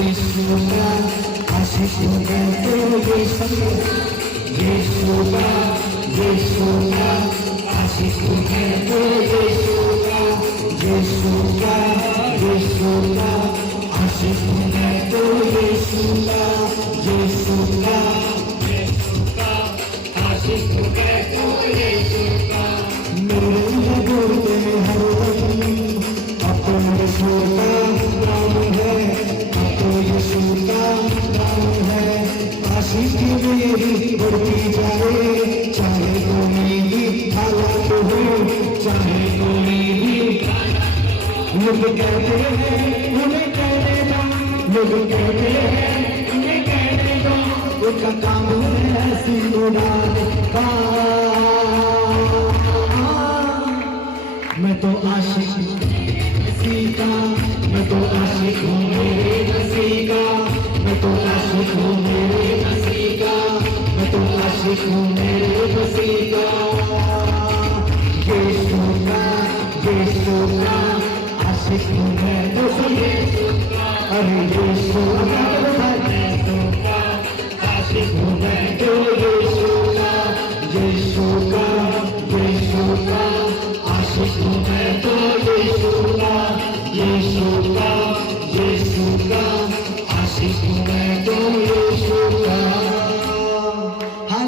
यीशु का आशिक है तो यीशु का आशिक है तो यीशु का आशिक है तो यीशु का आशिक है तो यीशु का मेरे दिल में हर वक्त अपने यीशु का नाम है, अपने यीशु का नाम है। आशिक मेरी बढ़ती जाए, चाहे कोई भी हालात हो, चाहे कोई भी लोग कहते हैं उन्हें कहने दो, लोग कहते हैं उन्हें कहने दो, उनका काम है ऐसी उड़ाने का। मैं तो आशिक मसीह का, मैं तो आशिक हूँ मेरे मसीह का, मैं तो आशिक हूँ मेरे मसीह का, मैं तो आशिक हूँ मेरे मसीह का। यीशु का आशिक हूँ मैं तो यीशु का, अरे यीशु